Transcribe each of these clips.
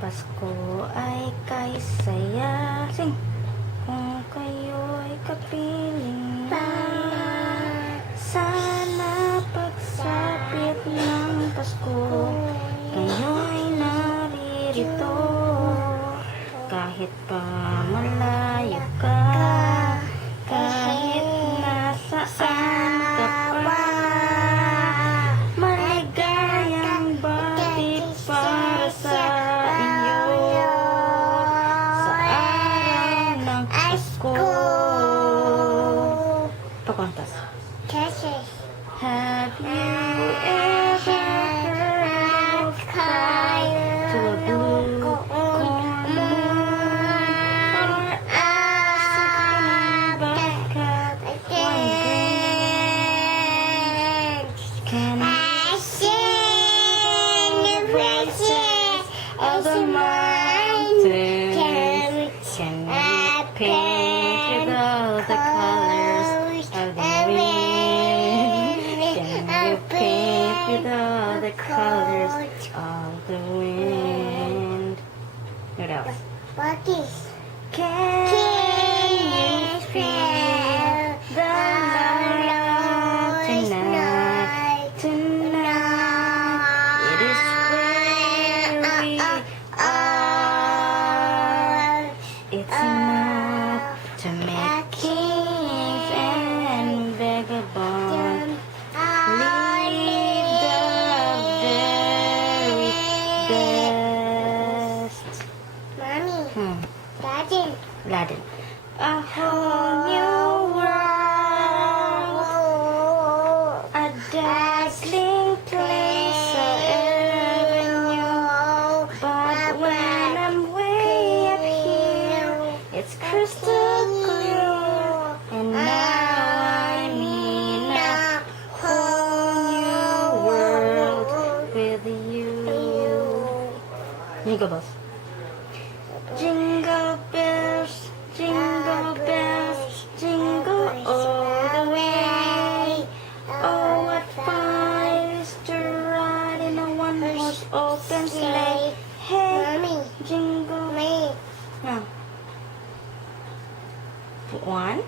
Pasko ay kay saya. Sing! Kung kayo'y kapiling na, sana pagsapit ng Pasko, kayo'y naririto. Kahit pa malayo ka, kahit nasaan ka pa, maligayang bati para sa inyo sa araw ng Pasko. Pakontas. Have you ever heard of fire to a blue corn or a buttercup one green? Can I sing the praises of the mountains? Can I paint with all the colors of the wind? Can you paint with all the colors of the wind? What else? Can you feel the love tonight? Tonight, it is where we are. It's enough to make kings and vagabonds live the very best. Latin. A whole new world, a dazzling place so ever new. But when I'm way up here, it's crystal clear, and now I'm in a whole new world with you. Jingle bells. Jingle bells, jingle bells, jingle all the way. Oh, what fun it is to ride in a one-horse open sleigh. Hey, jingle. No. One.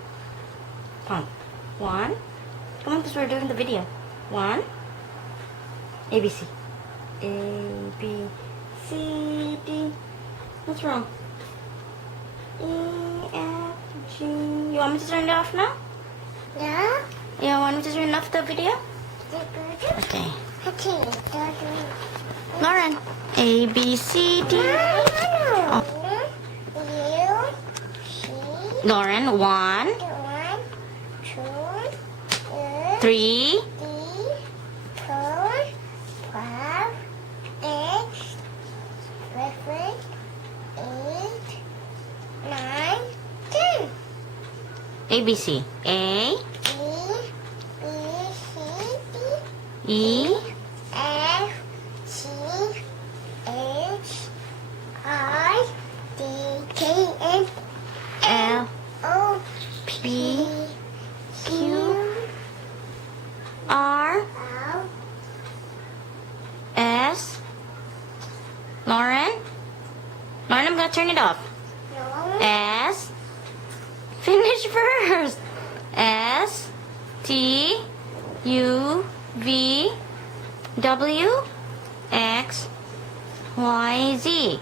Pump. One. Come on, because we're doing the video. One. ABC. A, B, C, D. What's wrong? E, F, G. You want me to turn it off now? You want me to turn off the video? Okay. Lauren. A, B, C, D. Oh. Lauren, 1, 3, 10. ABC. A, E, F, G, H, I, D, K, N, L, O, P, Q, R, L, S. Lauren? Lauren, I'm gonna turn it off. no, S. Finish first. S, T, U, V, W, X, Y, Z.